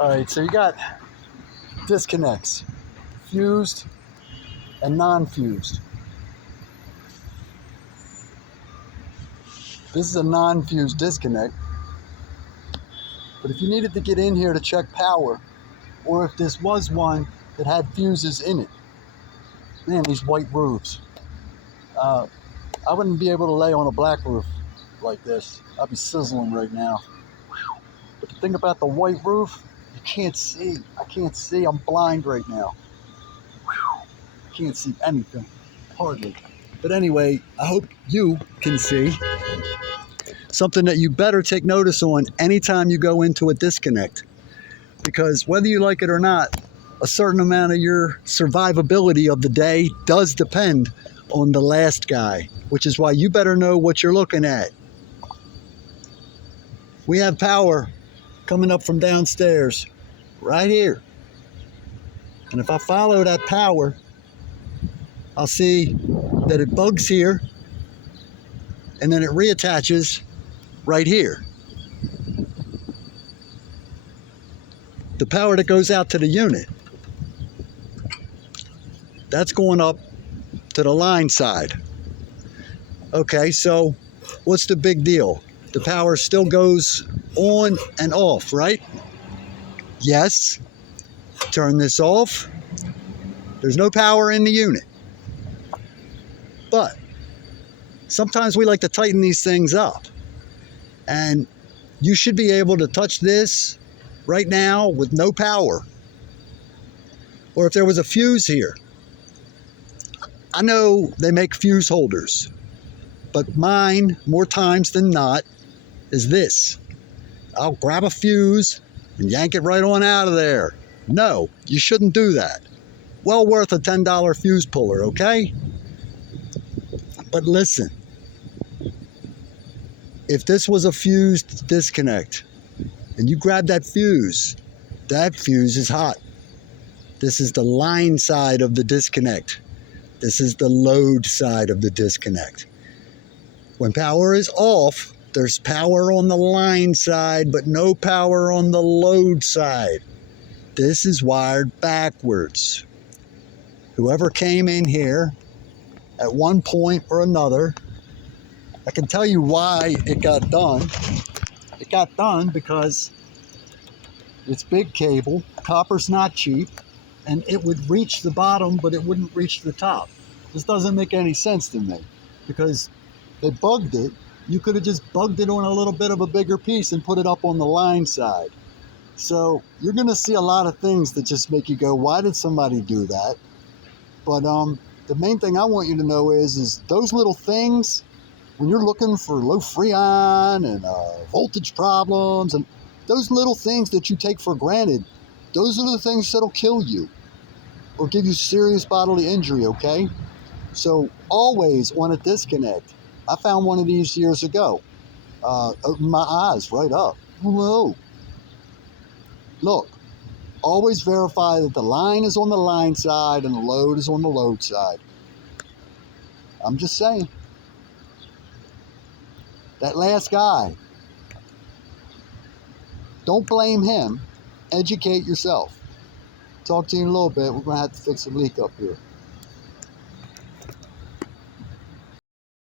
All right, so you got disconnects, fused and non-fused. This is a non-fused disconnect, but if you needed to get in here to check power, or if this was one that had fuses in it, man, these white roofs. I wouldn't be able to lay on a black roof like this. I'd be sizzling right now. But the thing about the white roof, you can't see. I can't see. I'm blind right now. Can't see anything, hardly. But anyway, I hope you can see something that you better take notice on anytime you go into a disconnect. Because whether you like it or not, a certain amount of your survivability of the day does depend on the last guy, which is why you better know what you're looking at. We have power coming up from downstairs right here. And if I follow that power, I'll see that it bugs here and then it reattaches right here. The power that goes out to the unit, that's going up to the line side. Okay, so what's the big deal? The power still goes on and off, right? Yes. Turn this off. There's no power in the unit. But sometimes we like to tighten these things up. And you should be able to touch this right now with no power. Or if there was a fuse here. I know they make fuse holders, but mine, more times than not, is this. I'll grab a fuse and yank it right on out of there. No, you shouldn't do that. Well worth a $10 fuse puller, okay? But listen, if this was a fused disconnect and you grab that fuse is hot. This is the line side of the disconnect. This is the load side of the disconnect. When power is off, there's power on the line side, but no power on the load side. This is wired backwards. Whoever came in here at one point or another, I can tell you why it got done. It got done because it's big cable, copper's not cheap, and it would reach the bottom, but it wouldn't reach the top. This doesn't make any sense to me because they bugged it. You could have just bugged it on a little bit of a bigger piece and put it up on the line side. So you're gonna see a lot of things that just make you go, why did somebody do that? But the main thing I want you to know is those little things, when you're looking for low freon and voltage problems and those little things that you take for granted, those are the things that'll kill you or give you serious bodily injury, okay? So always on a disconnect, I found one of these years ago. Opened my eyes right up. Whoa. Look, always verify that the line is on the line side and the load is on the load side. I'm just saying. That last guy, don't blame him. Educate yourself. Talk to you in a little bit. We're going to have to fix a leak up here.